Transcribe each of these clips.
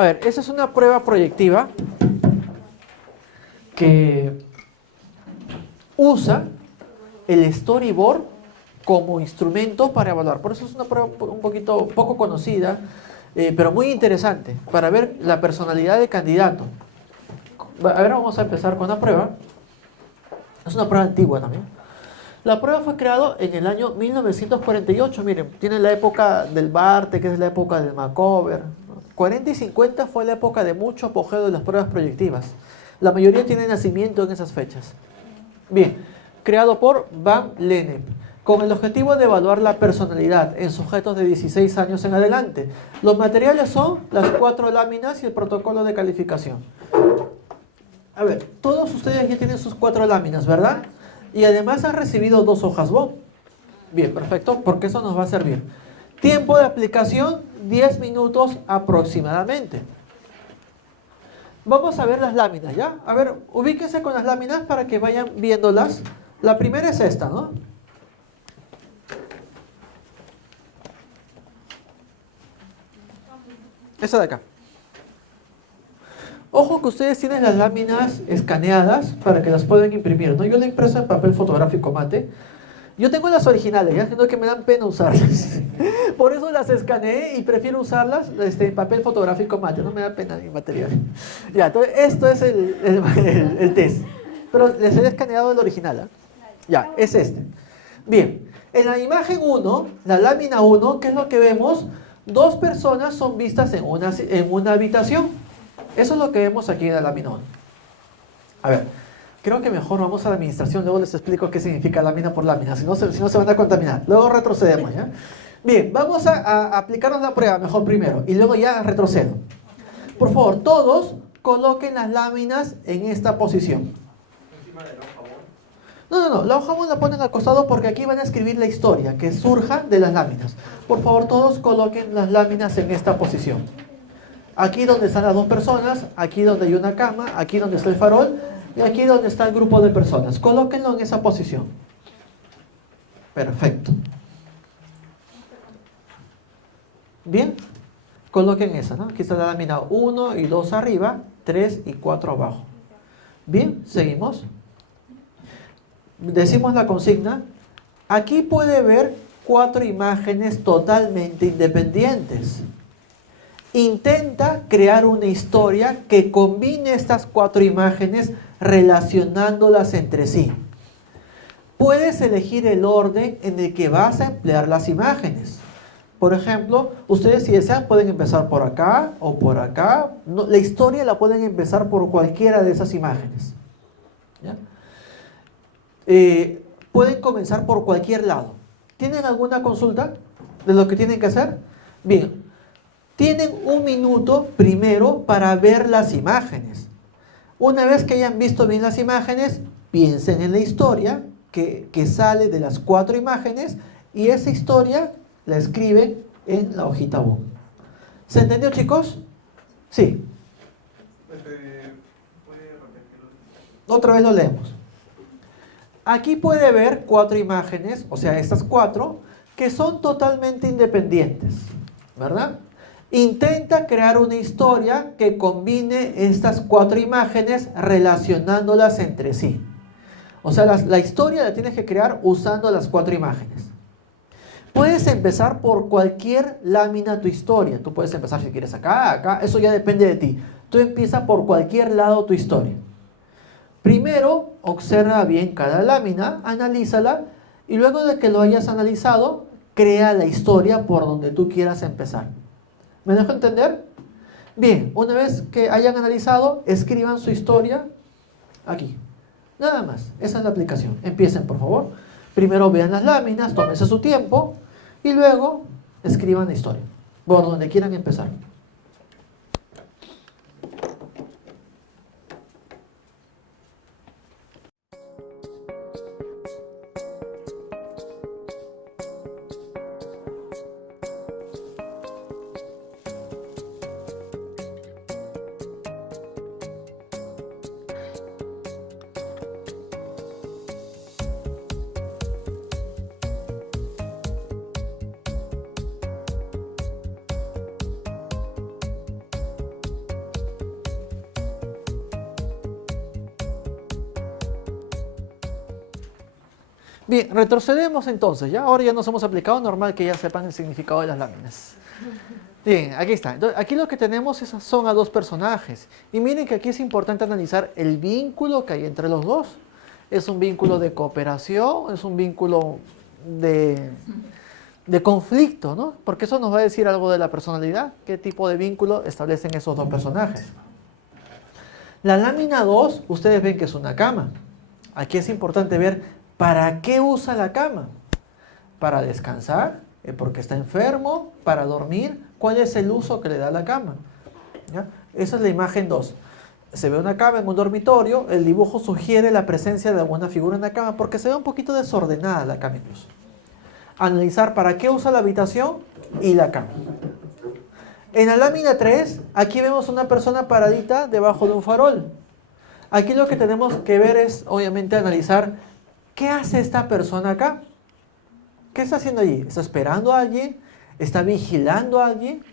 A ver, esa es una prueba proyectiva que usa el storyboard como instrumento para evaluar. Por eso es una prueba un poquito poco conocida, pero muy interesante para ver la personalidad del candidato. A ver, vamos a empezar con la prueba. Es una prueba antigua también. La prueba fue creada en el año 1948. Miren, tiene la época del Barte, que es la época del Macover. 40 y 50 fue la época de mucho apogeo de las pruebas proyectivas. La mayoría tiene nacimiento en esas fechas. Bien, creado por Van Lennep, con el objetivo de evaluar la personalidad en sujetos de 16 años en adelante. Los materiales son las 4 láminas y el protocolo de calificación. A ver, todos ustedes ya tienen sus 4 láminas, ¿verdad? Y además han recibido 2 hojas BOM. Bien, perfecto, porque eso nos va a servir. Tiempo de aplicación, 10 minutos aproximadamente. Vamos a ver las láminas, ¿ya? A ver, ubíquense con las láminas para que vayan viéndolas. La primera es esta, ¿no? Esa de acá. Ojo que ustedes tienen las láminas escaneadas para que las puedan imprimir, ¿no? Yo la he impreso en papel fotográfico mate. Yo tengo las originales, ya no que me dan pena usarlas. Por eso las escaneé y prefiero usarlas en papel fotográfico mate, no me da pena mi material. Ya, entonces esto es el test. Pero les he escaneado el original, ¿eh? Ya, es este. Bien, en la imagen 1, la lámina 1, ¿qué es lo que vemos? 2 personas son vistas en una habitación. Eso es lo que vemos aquí en la lámina 1. A ver, creo que mejor vamos a la administración, luego les explico qué significa lámina por lámina, si no se van a contaminar. Luego retrocedemos, ¿ya? Bien, vamos a aplicarnos la prueba mejor primero y luego ya retrocedo. Por favor, todos coloquen las láminas en esta posición. ¿Encima de la hoja BOM? No, la hoja BOM la ponen al costado porque aquí van a escribir la historia que surja de las láminas. Por favor, todos coloquen las láminas en esta posición. Aquí donde están las 2 personas, aquí donde hay una cama, aquí donde está el farol y aquí donde está el grupo de personas. Colóquenlo en esa posición. Perfecto. Bien, coloquen esa, ¿no? Aquí está la lámina 1 y 2 arriba, 3 y 4 abajo. Bien, seguimos. Decimos la consigna. Aquí puede ver 4 imágenes totalmente independientes. Intenta crear una historia que combine estas 4 imágenes relacionándolas entre sí. Puedes elegir el orden en el que vas a emplear las imágenes. Por ejemplo, ustedes si desean pueden empezar por acá o por acá. No, la historia la pueden empezar por cualquiera de esas imágenes. ¿Ya? Pueden comenzar por cualquier lado. ¿Tienen alguna consulta de lo que tienen que hacer? Bien, tienen 1 minuto primero para ver las imágenes. Una vez que hayan visto bien las imágenes, piensen en la historia que sale de las 4 imágenes y esa historia la escriben en la hojita BOM. ¿Se entendió, chicos? Sí. Otra vez lo leemos. Aquí puede ver 4 imágenes, o sea, estas 4, que son totalmente independientes, ¿verdad? Intenta crear una historia que combine estas 4 imágenes relacionándolas entre sí. O sea, la historia la tienes que crear usando las 4 imágenes. Puedes empezar por cualquier lámina tu historia. Tú puedes empezar si quieres acá, acá, eso ya depende de ti. Tú empieza por cualquier lado tu historia. Primero, observa bien cada lámina, analízala y luego de que lo hayas analizado, crea la historia por donde tú quieras empezar. ¿Me dejo entender? Bien, una vez que hayan analizado, escriban su historia aquí. Nada más, esa es la aplicación. Empiecen, por favor. Primero vean las láminas, tómense su tiempo y luego escriban la historia, por donde quieran empezar. Bien, retrocedemos entonces, ¿ya? Ahora ya nos hemos aplicado, normal que ya sepan el significado de las láminas. Bien, aquí está. Entonces, aquí lo que tenemos son a dos personajes. Y miren que aquí es importante analizar el vínculo que hay entre los dos. ¿Es un vínculo de cooperación? ¿Es un vínculo de conflicto, ¿no? Porque eso nos va a decir algo de la personalidad. ¿Qué tipo de vínculo establecen esos dos personajes? La lámina 2, ustedes ven que es una cama. Aquí es importante ver para qué usa la cama. Para descansar, porque está enfermo, para dormir. ¿Cuál es el uso que le da la cama? ¿Ya? Esa es la imagen 2. Se ve una cama en un dormitorio, el dibujo sugiere la presencia de alguna figura en la cama porque se ve un poquito desordenada la cama incluso. Analizar para qué usa la habitación y la cama. En la lámina 3, aquí vemos una persona paradita debajo de un farol. Aquí lo que tenemos que ver es, obviamente, analizar qué hace esta persona acá. ¿Qué está haciendo allí? ¿Está esperando a alguien? ¿Está vigilando a alguien?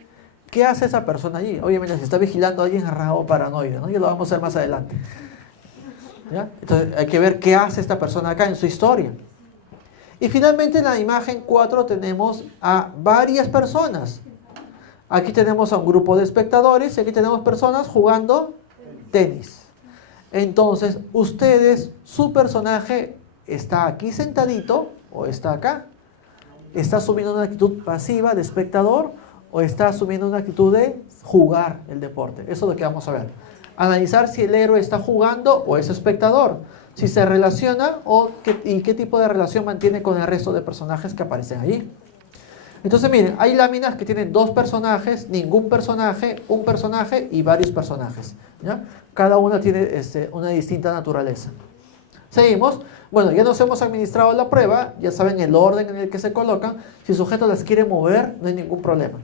¿Qué hace esa persona allí? Obviamente, si está vigilando a alguien es rasgo paranoide, ¿no? Ya lo vamos a ver más adelante. ¿Ya? Entonces, hay que ver qué hace esta persona acá en su historia. Y finalmente, en la imagen 4 tenemos a varias personas. Aquí tenemos a un grupo de espectadores y aquí tenemos personas jugando tenis. Entonces, ustedes, su personaje está aquí sentadito o está acá. ¿Está asumiendo una actitud pasiva de espectador o está asumiendo una actitud de jugar el deporte? Eso es lo que vamos a ver. Analizar si el héroe está jugando o es espectador. Si se relaciona y qué tipo de relación mantiene con el resto de personajes que aparecen ahí. Entonces miren, hay láminas que tienen dos personajes, ningún personaje, un personaje y varios personajes, ¿ya? Cada una tiene una distinta naturaleza. Seguimos. Bueno, ya nos hemos administrado la prueba, ya saben el orden en el que se colocan. Si el sujeto las quiere mover, no hay ningún problema.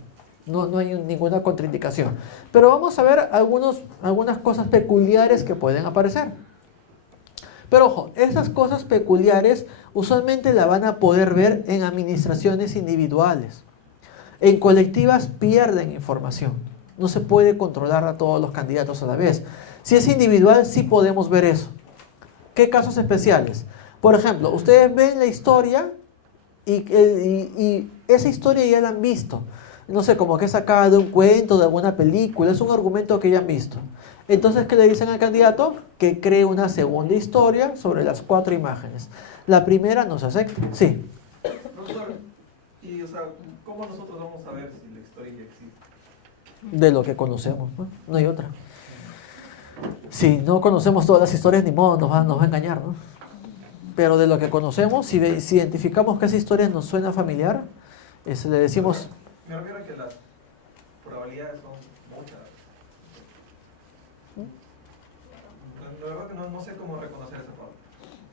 No hay ninguna contraindicación. Pero vamos a ver algunas cosas peculiares que pueden aparecer. Pero ojo, esas cosas peculiares usualmente la van a poder ver en administraciones individuales. En colectivas pierden información. No se puede controlar a todos los candidatos a la vez. Si es individual, sí podemos ver eso. ¿Qué casos especiales? Por ejemplo, ustedes ven la historia y esa historia ya la han visto. No sé, como que es sacada de un cuento, de alguna película, es un argumento que ya han visto. Entonces, ¿qué le dicen al candidato? Que cree una segunda historia sobre las 4 imágenes. La primera no se acepta. Sí. Profesor, ¿cómo nosotros vamos a ver si la historia ya existe? De lo que conocemos, ¿no? No hay otra. Si no conocemos todas las historias, ni modo, nos va a engañar, ¿no? Pero de lo que conocemos, si identificamos que esa historia nos suena familiar, le decimos... Me refiero a que las probabilidades son muchas. La verdad que no sé cómo reconocer esa parte.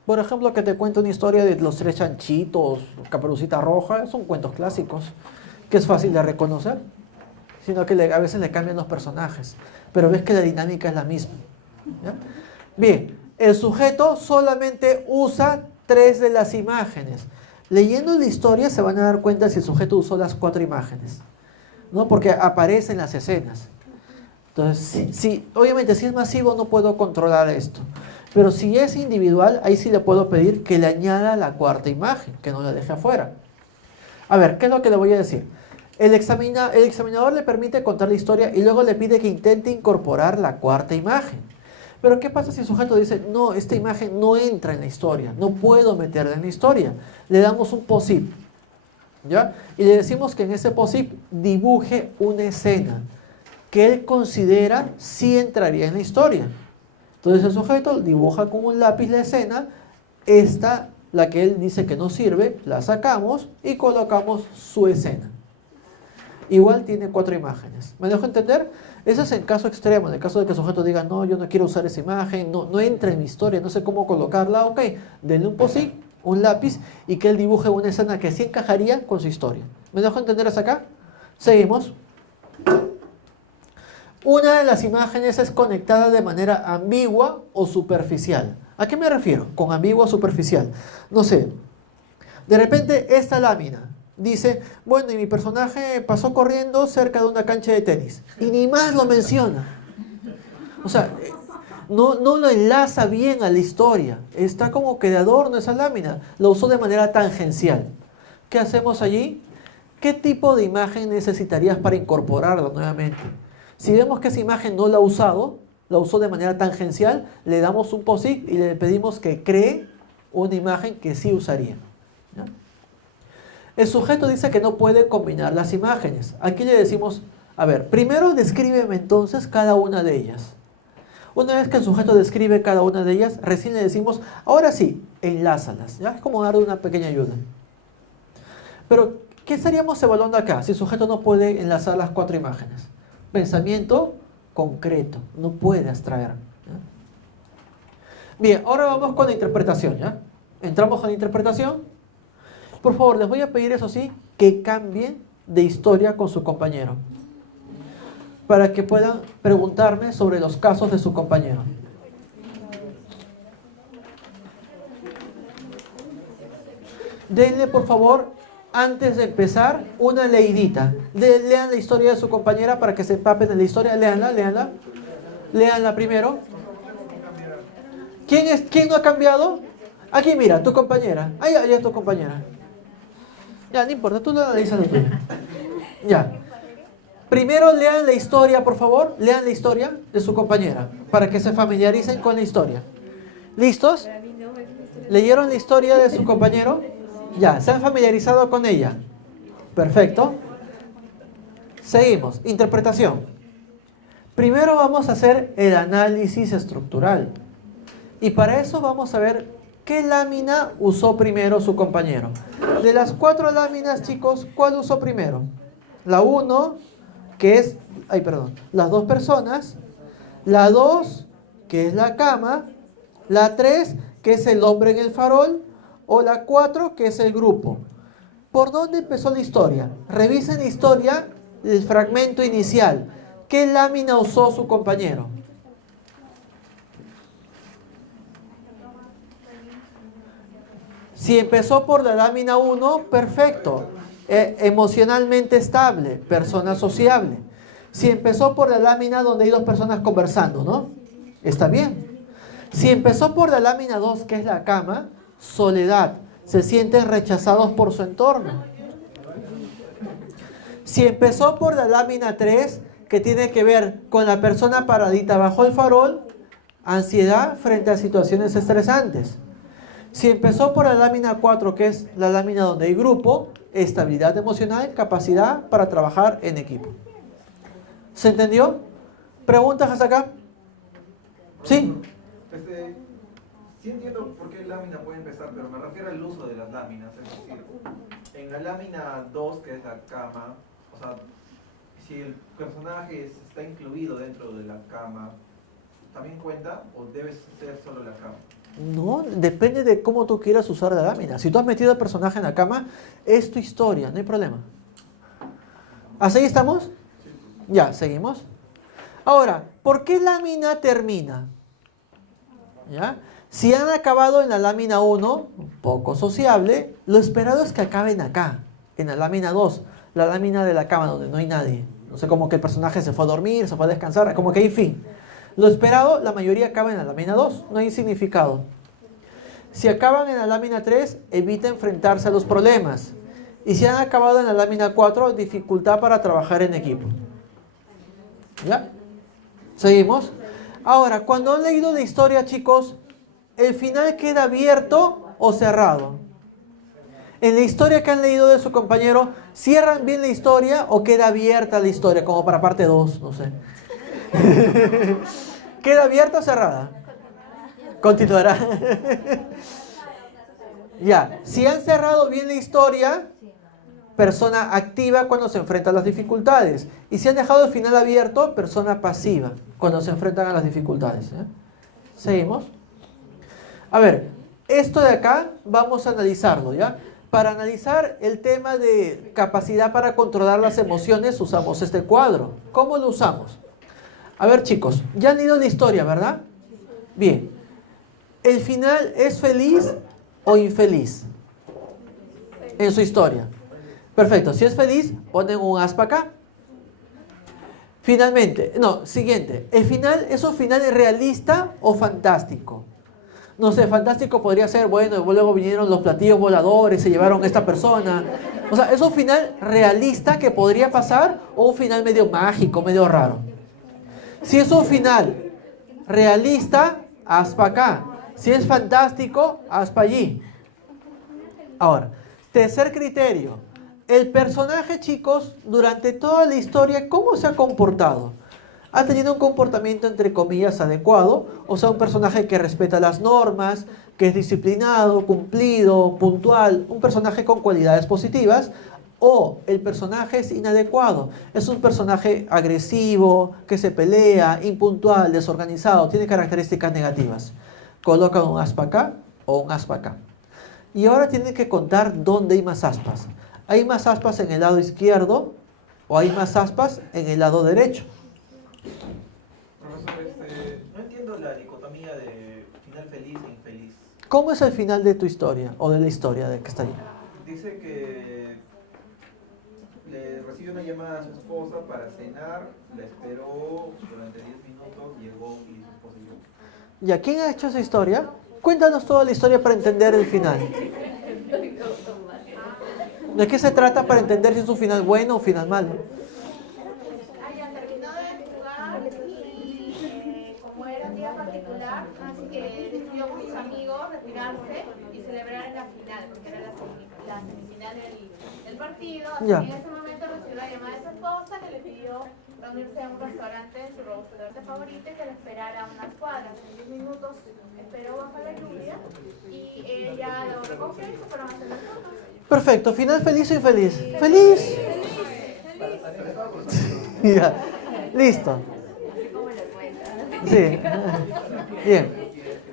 Por ejemplo, que te cuente una historia de los 3 chanchitos, Caperucita Roja, son cuentos clásicos, que es fácil de reconocer, sino que a veces le cambian los personajes, pero ves que la dinámica es la misma. ¿Ya? Bien, el sujeto solamente usa 3 de las imágenes. Leyendo la historia se van a dar cuenta si el sujeto usó las 4 imágenes, ¿no? Porque aparecen las escenas. Entonces, obviamente si es masivo no puedo controlar esto. Pero si es individual, ahí sí le puedo pedir que le añada la 4ª imagen, que no la deje afuera. A ver, ¿qué es lo que le voy a decir? El examinador le permite contar la historia y luego le pide que intente incorporar la 4ª imagen. Pero ¿qué pasa si el sujeto dice, no, esta imagen no entra en la historia, no puedo meterla en la historia? Le damos un POSIT, ¿ya? Y le decimos que en ese POSIT dibuje una escena que él considera sí entraría en la historia. Entonces el sujeto dibuja con un lápiz la escena, la que él dice que no sirve, la sacamos y colocamos su escena. Igual tiene 4 imágenes. ¿Me dejo entender? Eso es en caso extremo, en el caso de que el sujeto diga, no, yo no quiero usar esa imagen, no entra en mi historia, no sé cómo colocarla, ok, denle un POSIT, un lápiz, y que él dibuje una escena que sí encajaría con su historia. ¿Me dejo entender hasta acá? Seguimos. Una de las imágenes es conectada de manera ambigua o superficial. ¿A qué me refiero con ambigua o superficial? No sé, de repente esta lámina dice, bueno, y mi personaje pasó corriendo cerca de una cancha de tenis. Y ni más lo menciona. O sea, no lo enlaza bien a la historia. Está como que de adorno esa lámina. Lo usó de manera tangencial. ¿Qué hacemos allí? ¿Qué tipo de imagen necesitarías para incorporarla nuevamente? Si vemos que esa imagen no la ha usado, la usó de manera tangencial, le damos un POSIT y le pedimos que cree una imagen que sí usaría. ¿Ya? El sujeto dice que no puede combinar las imágenes. Aquí le decimos, a ver, primero descríbeme entonces cada una de ellas. Una vez que el sujeto describe cada una de ellas, recién le decimos, ahora sí, enlázalas. ¿Ya? Es como darle una pequeña ayuda. Pero, ¿qué estaríamos evaluando acá si el sujeto no puede enlazar las 4 imágenes? Pensamiento concreto, no puede abstraer. ¿Ya? Bien, ahora vamos con la interpretación. ¿Ya? Entramos con la interpretación. Por favor, les voy a pedir, eso sí, que cambien de historia con su compañero, para que puedan preguntarme sobre los casos de su compañero. Denle, por favor, antes de empezar, una leidita. Lean la historia de su compañera para que se empapen en la historia. Léanla. Léanla primero. ¿Quién no ha cambiado? Aquí, mira, tu compañera. Ahí es tu compañera. Ya, no importa, tú lo analizas lo tuyo. Ya. Primero lean la historia, por favor. Lean la historia de su compañera, para que se familiaricen con la historia. ¿Listos? ¿Leyeron la historia de su compañero? Ya, ¿se han familiarizado con ella? Perfecto. Seguimos. Interpretación. Primero vamos a hacer el análisis estructural. Y para eso vamos a ver qué lámina usó primero su compañero. De las 4 láminas, chicos, ¿cuál usó primero? La 1, que es, las 2 personas. La 2, que es la cama. La 3, que es el hombre en el farol. O la 4, que es el grupo. ¿Por dónde empezó la historia? Revisen la historia, el fragmento inicial. ¿Qué lámina usó su compañero? Si empezó por la lámina 1, perfecto. Emocionalmente estable, persona sociable. Si empezó por la lámina donde hay 2 personas conversando, ¿no? Está bien. Si empezó por la lámina 2, que es la cama, soledad, se sienten rechazados por su entorno. Si empezó por la lámina 3, que tiene que ver con la persona paradita bajo el farol, ansiedad frente a situaciones estresantes. Si empezó por la lámina 4, que es la lámina donde hay grupo, estabilidad emocional, capacidad para trabajar en equipo. ¿Se entendió? ¿Preguntas hasta acá? ¿Sí? Sí entiendo por qué lámina puede empezar, pero me refiero al uso de las láminas. Es decir, en la lámina 2, que es la cama, o sea, si el personaje está incluido dentro de la cama, ¿también cuenta o debe ser solo la cama? No, depende de cómo tú quieras usar la lámina. Si tú has metido al personaje en la cama, es tu historia, no hay problema. ¿Hasta ahí estamos? Ya, seguimos. Ahora, ¿por qué lámina termina? ¿Ya? Si han acabado en la lámina 1, poco sociable, lo esperado es que acaben acá, en la lámina 2, la lámina de la cama donde no hay nadie. No sé, como que el personaje se fue a dormir, se fue a descansar, como que hay fin. Lo esperado, la mayoría acaba en la lámina 2, no hay significado. Si acaban en la lámina 3, evita enfrentarse a los problemas. Y si han acabado en la lámina 4, dificultad para trabajar en equipo. ¿Ya? ¿Seguimos? Ahora, cuando han leído la historia, chicos, ¿el final queda abierto o cerrado? En la historia que han leído de su compañero, ¿cierran bien la historia o queda abierta la historia? Como para parte 2, no sé. ¿Queda abierta o cerrada? Continuará. Ya, si han cerrado bien la historia, persona activa cuando se enfrenta a las dificultades. Y si han dejado el final abierto, persona pasiva cuando se enfrentan a las dificultades. ¿Eh? ¿Seguimos? A ver, esto de acá vamos a analizarlo, ¿ya? Para analizar el tema de capacidad para controlar las emociones usamos este cuadro. ¿Cómo lo usamos? A ver, chicos, ya han leído la historia, ¿verdad? Bien. ¿El final es feliz o infeliz en su historia? Perfecto. Si es feliz, ponen un aspa acá. Finalmente, no, siguiente. ¿El final es un final realista o fantástico? No sé, fantástico podría ser, bueno, luego vinieron los platillos voladores, se llevaron a esta persona. O sea, ¿es un final realista que podría pasar o un final medio mágico, medio raro? Si es un final realista, haz para acá. Si es fantástico, haz para allí. Ahora, tercer criterio. El personaje, chicos, durante toda la historia, ¿cómo se ha comportado? Ha tenido un comportamiento, entre comillas, adecuado, o sea, un personaje que respeta las normas, que es disciplinado, cumplido, puntual, un personaje con cualidades positivas, o el personaje es inadecuado, es un personaje agresivo, que se pelea, impuntual, desorganizado, tiene características negativas. Colocan un aspa acá o un aspa acá. Y ahora tienen que contar dónde hay más aspas. ¿Hay más aspas en el lado izquierdo o hay más aspas en el lado derecho? Profesor, no entiendo la dicotomía de final feliz e infeliz. ¿Cómo es el final de tu historia o de la historia de que está ahí? Dice que le recibió una llamada a su esposa para cenar, la esperó durante 10 minutos, llegó y su esposa llegó. ¿Y a quién ha hecho esa historia? Cuéntanos toda la historia para entender el final. ¿De qué se trata para entender si es un final bueno o un final malo? Terminó de jugar y como era un día particular, así que decidió con sus amigos retirarse y celebrar la final, porque era la semifinal del partido. Así Ya. que en ese momento recibió la llamada de su esposa que le pidió reunirse en un restaurante, en su restaurante favorito, y que le esperara unas cuadras. En 10 minutos esperó bajo la lluvia y ella lo recogió y se fueron a cenar juntos. Perfecto, final feliz o infeliz. ¡Feliz! Ya, listo. Sí. Bien.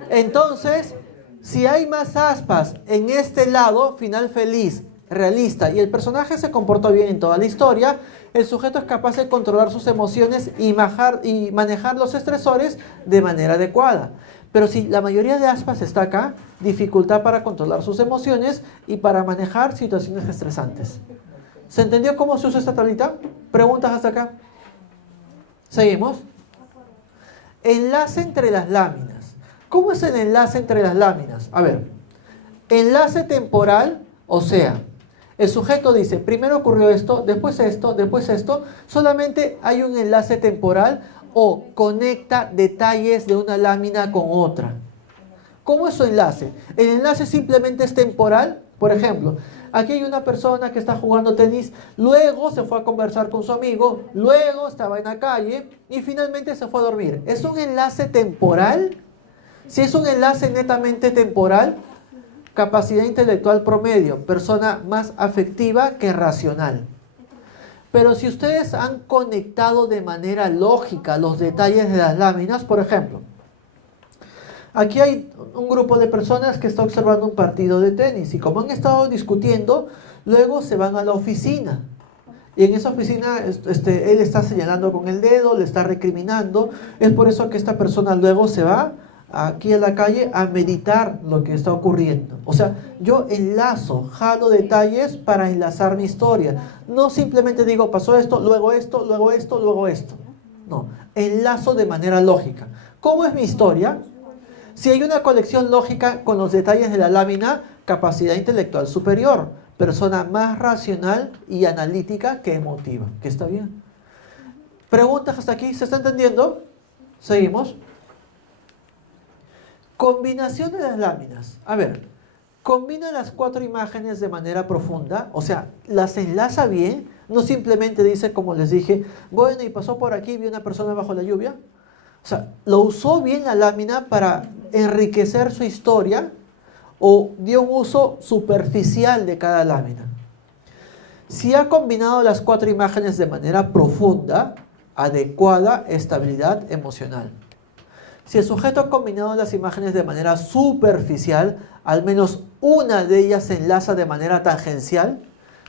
Entonces, si hay más aspas en este lado, final feliz, realista, y el personaje se comportó bien en toda la historia, el sujeto es capaz de controlar sus emociones y manejar los estresores de manera adecuada. Pero si la mayoría de aspas está acá, dificultad para controlar sus emociones y para manejar situaciones estresantes. ¿Se entendió cómo se usa esta tablita? ¿Preguntas hasta acá? Seguimos. Enlace entre las láminas. ¿Cómo es el enlace entre las láminas? A ver, enlace temporal, o sea, el sujeto dice, primero ocurrió esto, después esto, solamente hay un enlace temporal o conecta detalles de una lámina con otra. ¿Cómo es su enlace? El enlace simplemente es temporal. Por ejemplo, aquí hay una persona que está jugando tenis, luego se fue a conversar con su amigo, luego estaba en la calle y finalmente se fue a dormir. ¿Es un enlace temporal? Si es un enlace netamente temporal, capacidad intelectual promedio, persona más afectiva que racional. Pero si ustedes han conectado de manera lógica los detalles de las láminas, por ejemplo, aquí hay un grupo de personas que está observando un partido de tenis y como han estado discutiendo, luego se van a la oficina. Y en esa oficina él está señalando con el dedo, le está recriminando. Es por eso que esta persona luego se va aquí a la calle a meditar lo que está ocurriendo. O sea, yo enlazo, jalo detalles para enlazar mi historia. No simplemente digo, pasó esto, luego esto, luego esto, luego esto. No, enlazo de manera lógica. ¿Cómo es mi historia? Si hay una colección lógica con los detalles de la lámina, capacidad intelectual superior, persona más racional y analítica que emotiva. ¿Que está bien? ¿Preguntas hasta aquí? ¿Se está entendiendo? Seguimos. Combinación de las láminas. A ver, combina las 4 imágenes de manera profunda, o sea, las enlaza bien, no simplemente dice, como les dije, bueno, y pasó por aquí y vi una persona bajo la lluvia. O sea, lo usó bien la lámina para enriquecer su historia o dio un uso superficial de cada lámina. Si ha combinado las 4 imágenes de manera profunda, adecuada, estabilidad emocional. Si el sujeto ha combinado las imágenes de manera superficial, al menos una de ellas se enlaza de manera tangencial,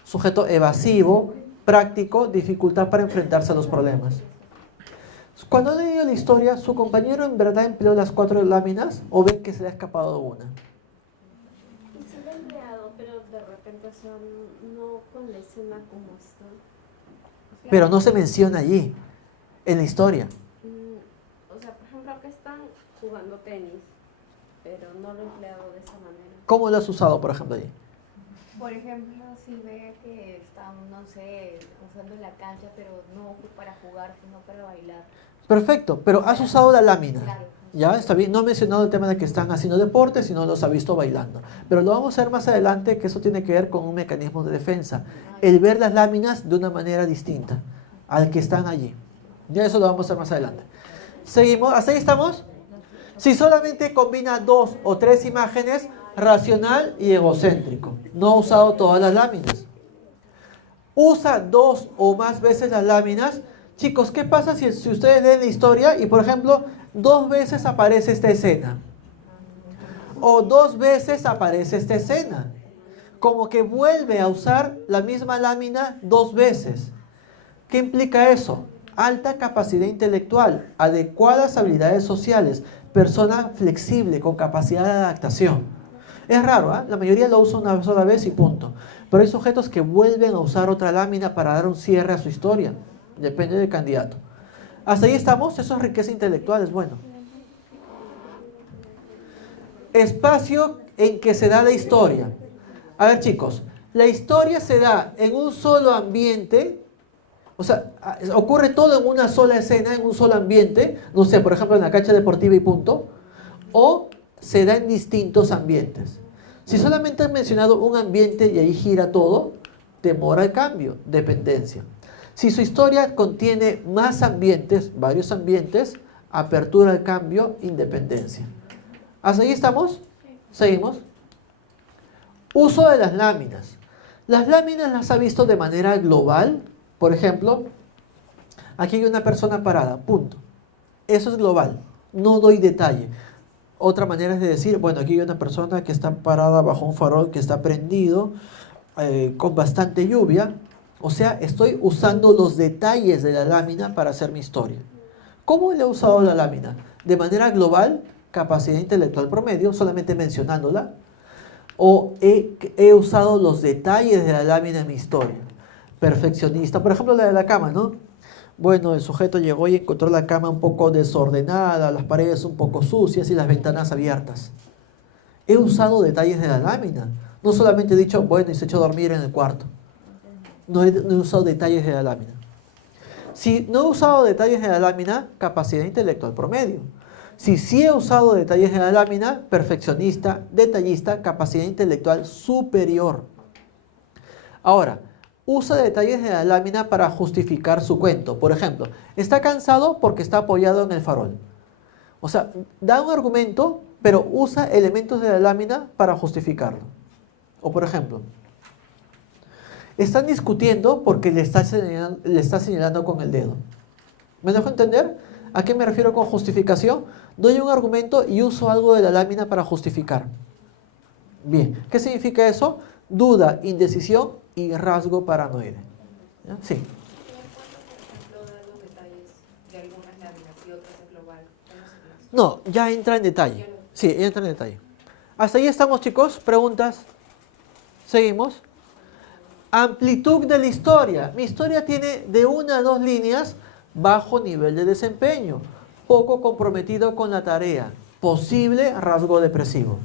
sujeto evasivo, práctico, dificultad para enfrentarse a los problemas. Cuando han leído la historia, ¿su compañero en verdad empleó las 4 láminas o ven que se le ha escapado una? Sí lo he empleado, pero de repente, o sea, no con la escena como está. Pero no se menciona allí. en la historia. O sea, por ejemplo, acá están jugando tenis, pero no lo he empleado de esa manera. ¿Cómo lo has usado, por ejemplo, ahí? Por ejemplo, si ve que están, no sé, usando la cancha, pero no para jugar, sino para bailar. Perfecto, pero has usado la lámina. Claro. Ya, está bien. No he mencionado el tema de que están haciendo deporte, sino los ha visto bailando. Pero lo vamos a ver más adelante, que eso tiene que ver con un mecanismo de defensa. El ver las láminas de una manera distinta al que están allí. Ya eso lo vamos a ver más adelante. Seguimos. ¿Hasta ahí estamos? Si solamente combina 2 o 3 imágenes, racional y egocéntrico. No ha usado todas las láminas. Usa 2 o más veces las láminas. Chicos, ¿qué pasa si ustedes leen la historia y, por ejemplo, 2 veces aparece esta escena? O 2 veces aparece esta escena. Como que vuelve a usar la misma lámina 2 veces. ¿Qué implica eso? Alta capacidad intelectual, adecuadas habilidades sociales, persona flexible, con capacidad de adaptación. Es raro, ¿eh? La mayoría lo usa una sola vez y punto. Pero hay sujetos que vuelven a usar otra lámina para dar un cierre a su historia. Depende del candidato. ¿Hasta ahí estamos? Eso es riqueza intelectual, es bueno. Espacio en que se da la historia. A ver, chicos, la historia se da en un solo ambiente. O sea, ocurre todo en una sola escena, en un solo ambiente. No sé, por ejemplo, en la cancha deportiva y punto. O se da en distintos ambientes. Si solamente han mencionado un ambiente y ahí gira todo, demora el cambio, dependencia. Si su historia contiene más ambientes, varios ambientes, apertura al cambio, independencia. ¿Hasta ahí estamos? ¿Seguimos? Uso de las láminas. Las láminas las ha visto de manera global. Por ejemplo, aquí hay una persona parada, punto. Eso es global, no doy detalle. Otra manera es de decir, bueno, aquí hay una persona que está parada bajo un farol que está prendido, con bastante lluvia. O sea, estoy usando los detalles de la lámina para hacer mi historia. ¿Cómo le he usado la lámina? De manera global, capacidad intelectual promedio, solamente mencionándola. O he usado los detalles de la lámina en mi historia. Perfeccionista, por ejemplo la de la cama, ¿no? Bueno, el sujeto llegó y encontró la cama un poco desordenada, las paredes un poco sucias y las ventanas abiertas. He usado detalles de la lámina. No solamente he dicho, bueno, y se echó a dormir en el cuarto. No he usado detalles de la lámina. Si no he usado detalles de la lámina, capacidad intelectual promedio. Si sí he usado detalles de la lámina, perfeccionista, detallista, capacidad intelectual superior. Ahora, usa detalles de la lámina para justificar su cuento. Por ejemplo, está cansado porque está apoyado en el farol. O sea, da un argumento, pero usa elementos de la lámina para justificarlo. O por ejemplo, están discutiendo porque le está señalando con el dedo. ¿Me dejo entender? ¿A qué me refiero con justificación? Doy un argumento y uso algo de la lámina para justificar. Bien, ¿qué significa eso? Duda, indecisión y rasgo paranoide. ¿Ya? Sí. No, ya entra en detalle. Sí, ya entra en detalle. Hasta ahí estamos, chicos. ¿Preguntas? Seguimos. Amplitud de la historia. Mi historia tiene de 1 a 2 líneas, bajo nivel de desempeño, poco comprometido con la tarea, posible rasgo depresivo.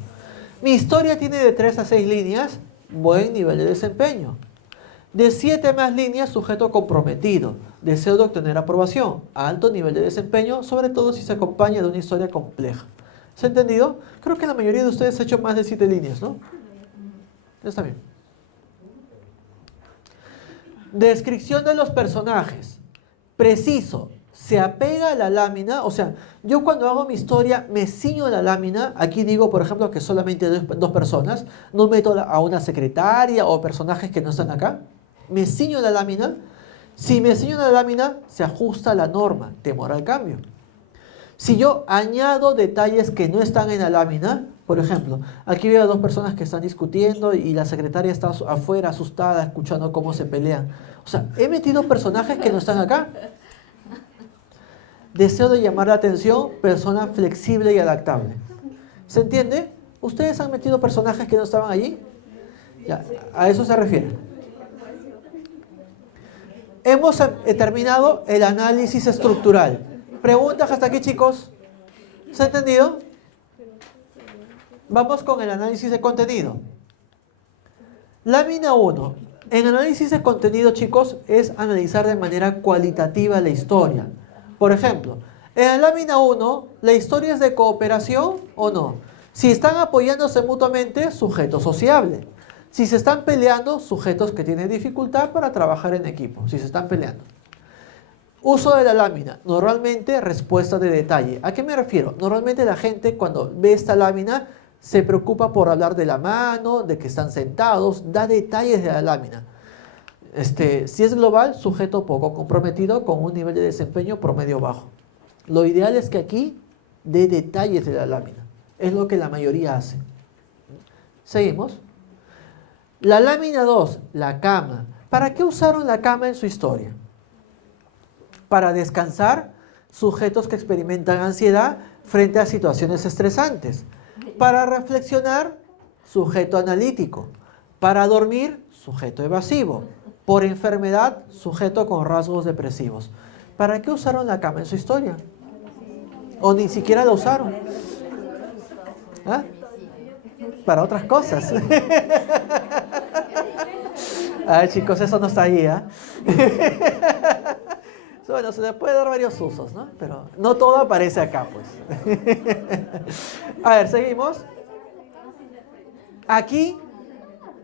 Mi historia tiene de 3 a 6 líneas, buen nivel de desempeño. De 7 más líneas, sujeto comprometido, deseo de obtener aprobación, alto nivel de desempeño, sobre todo si se acompaña de una historia compleja. ¿Se ha entendido? Creo que la mayoría de ustedes ha hecho más de 7 líneas, ¿no? Está bien. Descripción de los personajes. Preciso. Se apega a la lámina. O sea, yo cuando hago mi historia me ciño a la lámina. Aquí digo, por ejemplo, que solamente 2 personas. No meto a una secretaria o personajes que no están acá. Me ciño a la lámina. Si me ciño a la lámina, se ajusta a la norma. Temor al cambio. Si yo añado detalles que no están en la lámina, por ejemplo, aquí veo a 2 personas que están discutiendo y la secretaria está afuera asustada escuchando cómo se pelean. O sea, he metido personajes que no están acá. Deseo de llamar la atención, persona flexible y adaptable. ¿Se entiende? ¿Ustedes han metido personajes que no estaban allí? Ya, a eso se refiere. Hemos terminado el análisis estructural. ¿Preguntas hasta aquí, chicos? ¿Se ha entendido? Vamos con el análisis de contenido. Lámina 1. En análisis de contenido, chicos, es analizar de manera cualitativa la historia. Por ejemplo, en la lámina 1, ¿la historia es de cooperación o no? Si están apoyándose mutuamente, sujeto sociable. Si se están peleando, sujetos que tienen dificultad para trabajar en equipo. Si se están peleando. Uso de la lámina. Normalmente, respuesta de detalle. ¿A qué me refiero? Normalmente la gente cuando ve esta lámina se preocupa por hablar de la mano, de que están sentados, da detalles de la lámina. Si es global, sujeto poco comprometido con un nivel de desempeño promedio bajo. Lo ideal es que aquí dé detalles de la lámina. Es lo que la mayoría hace. Seguimos. La lámina 2, la cama. ¿Para qué usaron la cama en su historia? Para descansar, sujetos que experimentan ansiedad frente a situaciones estresantes. Para reflexionar, sujeto analítico. Para dormir, sujeto evasivo. Por enfermedad, sujeto con rasgos depresivos. ¿Para qué usaron la cama en su historia? ¿O ni siquiera la usaron? ¿Ah? Para otras cosas. Ay, chicos, eso no está ahí, ¿eh? Bueno, se le puede dar varios usos, ¿no? Pero no todo aparece acá, pues. A ver, seguimos. Aquí,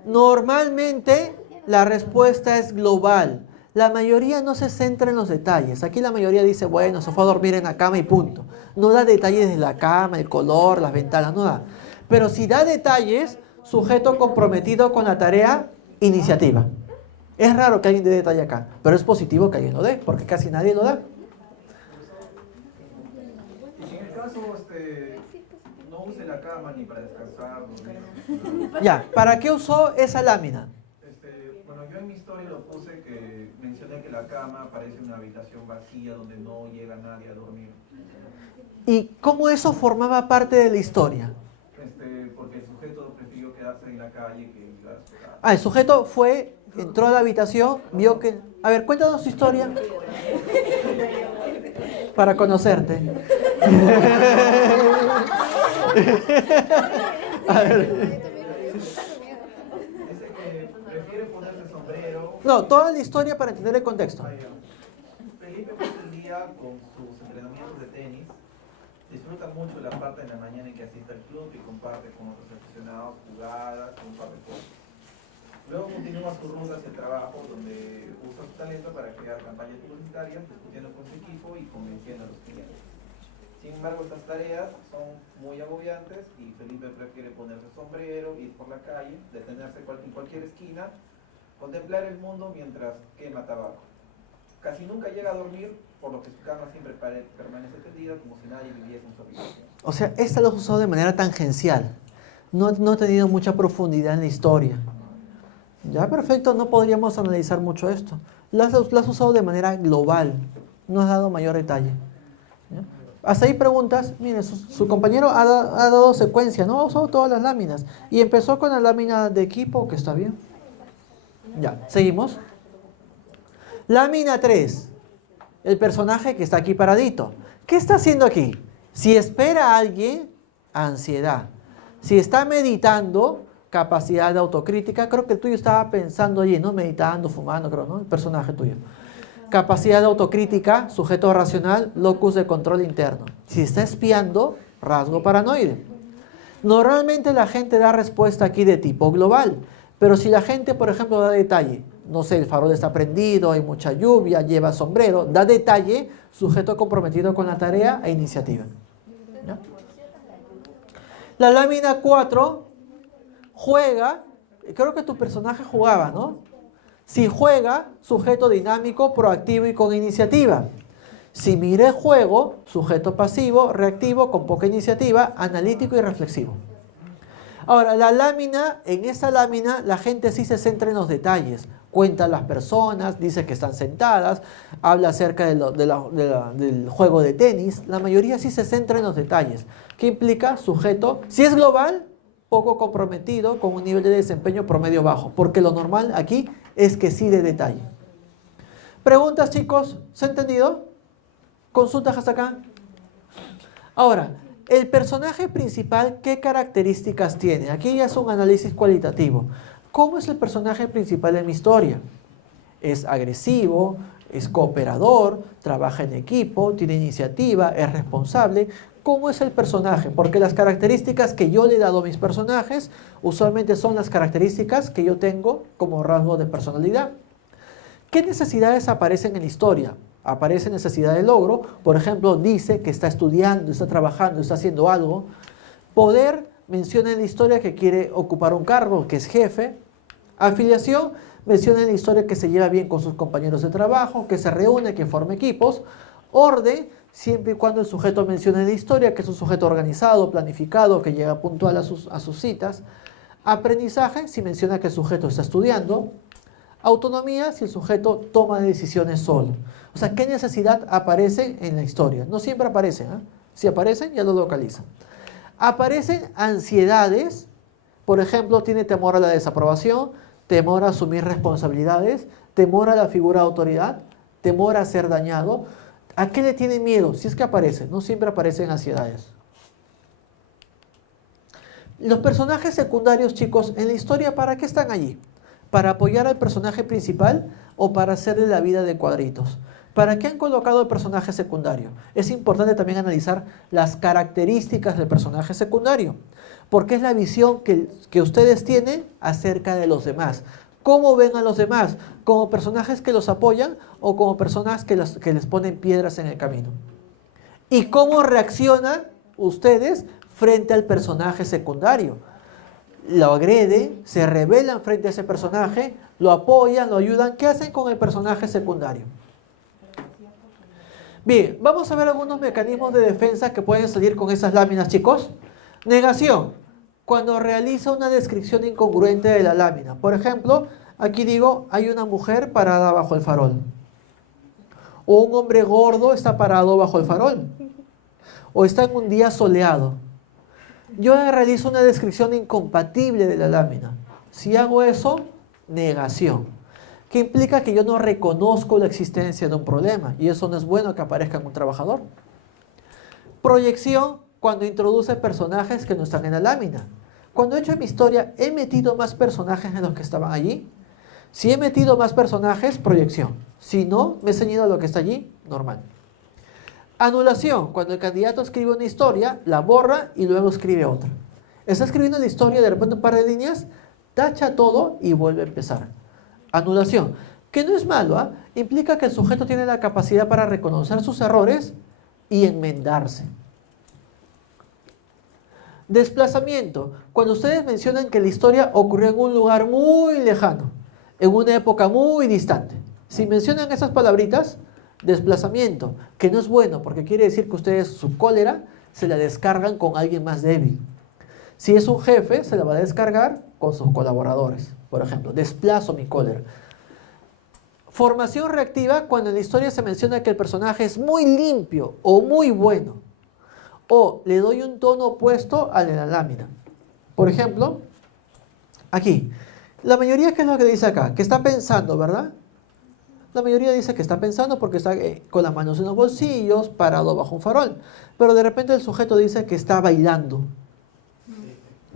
normalmente, la respuesta es global. La mayoría no se centra en los detalles. Aquí la mayoría dice, bueno, se fue a dormir en la cama y punto. No da detalles de la cama, el color, las ventanas, no da. Pero si da detalles, sujeto comprometido con la tarea, iniciativa. Es raro que alguien dé detalle acá, pero es positivo que alguien lo dé, porque casi nadie lo da. Y en el caso, no use la cama ni para descansar, dormir. Ya, ¿para qué usó esa lámina? Bueno, yo en mi historia lo puse que mencioné que la cama parece una habitación vacía donde no llega nadie a dormir. ¿Y cómo eso formaba parte de la historia? Porque el sujeto prefirió quedarse en la calle que ir a su casa. Ah, el sujeto entró a la habitación, vio que... A ver, cuéntanos tu historia. Para conocerte. A ver. Dice que prefiere ponerse sombrero. No, toda la historia para entender el contexto. Felipe pasa el día con sus entrenamientos de tenis. Disfruta mucho la parte de la mañana en que asiste al club y comparte con otros aficionados jugadas, un par de cosas. Luego continúa su ruta hacia el trabajo, donde usa su talento para crear campañas publicitarias, discutiendo con su equipo y convenciendo a los clientes. Sin embargo, estas tareas son muy agobiantes y Felipe prefiere ponerse sombrero, ir por la calle, detenerse en cualquier esquina, contemplar el mundo mientras quema tabaco. Casi nunca llega a dormir, por lo que su cama siempre permanece tendida como si nadie viviese en su habitación. O sea, esta lo has usado de manera tangencial. No ha tenido mucha profundidad en la historia. Ya, perfecto, no podríamos analizar mucho esto. Lo has usado de manera global. No has dado mayor detalle. ¿Ya? Hasta ahí preguntas. Mire, su compañero ha dado secuencia, ¿no? Ha usado todas las láminas. Y empezó con la lámina de equipo, que está bien. Ya, seguimos. Lámina 3. El personaje que está aquí paradito. ¿Qué está haciendo aquí? Si espera a alguien, ansiedad. Si está meditando, capacidad de autocrítica. Creo que el tuyo estaba pensando allí, ¿no? Meditando, fumando, creo, ¿no? El personaje tuyo. Capacidad de autocrítica, sujeto racional, locus de control interno. Si está espiando, rasgo paranoide. Normalmente la gente da respuesta aquí de tipo global. Pero si la gente, por ejemplo, da detalle, no sé, el farol está prendido, hay mucha lluvia, lleva sombrero, da detalle, sujeto comprometido con la tarea e iniciativa. ¿Ya? La lámina 4 juega, creo que tu personaje jugaba, ¿no? Si juega, sujeto dinámico, proactivo y con iniciativa. Si mira el juego, sujeto pasivo, reactivo, con poca iniciativa, analítico y reflexivo. Ahora, la lámina, en esta lámina, la gente sí se centra en los detalles. Cuenta las personas, dice que están sentadas, habla acerca del juego de tenis. La mayoría sí se centra en los detalles. ¿Qué implica? Sujeto, si es global, poco comprometido, con un nivel de desempeño promedio bajo. Porque lo normal aquí es que sí de detalle. ¿Preguntas, chicos? ¿Se ha entendido? ¿Consultas hasta acá? Ahora, el personaje principal, ¿qué características tiene? Aquí ya es un análisis cualitativo. ¿Cómo es el personaje principal en mi historia? ¿Es agresivo? ¿Es cooperador? ¿Trabaja en equipo? ¿Tiene iniciativa? ¿Es responsable? ¿Cómo es el personaje? Porque las características que yo le he dado a mis personajes usualmente son las características que yo tengo como rasgo de personalidad. ¿Qué necesidades aparecen en la historia? Aparece necesidad de logro, por ejemplo, dice que está estudiando, está trabajando, está haciendo algo. Poder, menciona en la historia que quiere ocupar un cargo, que es jefe. Afiliación, menciona en la historia que se lleva bien con sus compañeros de trabajo, que se reúne, que forma equipos. Orden, siempre y cuando el sujeto mencione en la historia que es un sujeto organizado, planificado, que llega puntual a sus citas. Aprendizaje, si menciona que el sujeto está estudiando. Autonomía, si el sujeto toma decisiones solo. O sea, ¿qué necesidad aparece en la historia? No siempre aparecen, ¿eh? Si aparecen, ya lo localizan. Aparecen ansiedades, por ejemplo, tiene temor a la desaprobación, temor a asumir responsabilidades, temor a la figura de autoridad, temor a ser dañado. ¿A qué le tiene miedo? Si es que aparece, no siempre aparecen ansiedades. Los personajes secundarios, chicos, en la historia, ¿para qué están allí? ¿Para apoyar al personaje principal o para hacerle la vida de cuadritos? ¿Para qué han colocado el personaje secundario? Es importante también analizar las características del personaje secundario, porque es la visión que ustedes tienen acerca de los demás. ¿Cómo ven a los demás? ¿Como personajes que los apoyan o como personas que les ponen piedras en el camino? ¿Y cómo reaccionan ustedes frente al personaje secundario? Lo agreden, se rebelan frente a ese personaje, lo apoyan, lo ayudan. ¿Qué hacen con el personaje secundario? Bien, vamos a ver algunos mecanismos de defensa que pueden salir con esas láminas, chicos. Negación, cuando realiza una descripción incongruente de la lámina. Por ejemplo, aquí digo, hay una mujer parada bajo el farol. O un hombre gordo está parado bajo el farol. O está en un día soleado. Yo realizo una descripción incompatible de la lámina. Si hago eso, negación. Que implica que yo no reconozco la existencia de un problema. Y eso no es bueno que aparezca en un trabajador. Proyección, cuando introduce personajes que no están en la lámina. Cuando he hecho mi historia, ¿he metido más personajes en los que estaban allí? Si he metido más personajes, proyección. Si no, me he ceñido a lo que está allí, normal. Anulación, cuando el candidato escribe una historia, la borra y luego escribe otra. Está escribiendo la historia, de repente un par de líneas, tacha todo y vuelve a empezar. Anulación, que no es malo, ¿eh? Implica que el sujeto tiene la capacidad para reconocer sus errores y enmendarse. Desplazamiento, cuando ustedes mencionan que la historia ocurrió en un lugar muy lejano, en una época muy distante. Si mencionan esas palabritas, desplazamiento, que no es bueno porque quiere decir que ustedes su cólera se la descargan con alguien más débil. Si es un jefe, se la va a descargar con sus colaboradores. Por ejemplo, desplazo mi cólera. Formación reactiva, cuando en la historia se menciona que el personaje es muy limpio o muy bueno. O le doy un tono opuesto al de la lámina. Por ejemplo, aquí. La mayoría, ¿qué es lo que dice acá? Que está pensando, ¿verdad? La mayoría dice que está pensando porque está con las manos en los bolsillos, parado bajo un farol. Pero de repente el sujeto dice que está bailando.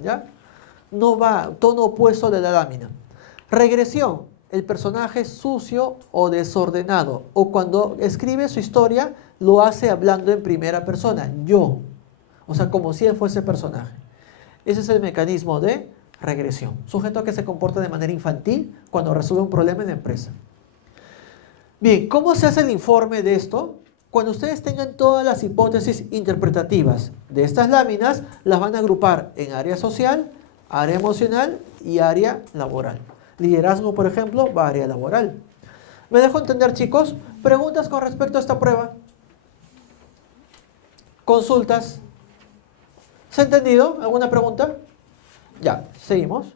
¿Ya? No va, tono opuesto de la lámina. Regresión, el personaje es sucio o desordenado. O cuando escribe su historia, lo hace hablando en primera persona, yo. O sea, como si él fuese personaje. Ese es el mecanismo de regresión. Sujeto que se comporta de manera infantil cuando resuelve un problema en la empresa. Bien, ¿cómo se hace el informe de esto? Cuando ustedes tengan todas las hipótesis interpretativas de estas láminas, las van a agrupar en área social, área emocional y área laboral. Liderazgo, por ejemplo, va a área laboral. ¿Me dejo entender, chicos? ¿Preguntas con respecto a esta prueba? ¿Consultas? ¿Se ha entendido? ¿Alguna pregunta? Ya, seguimos.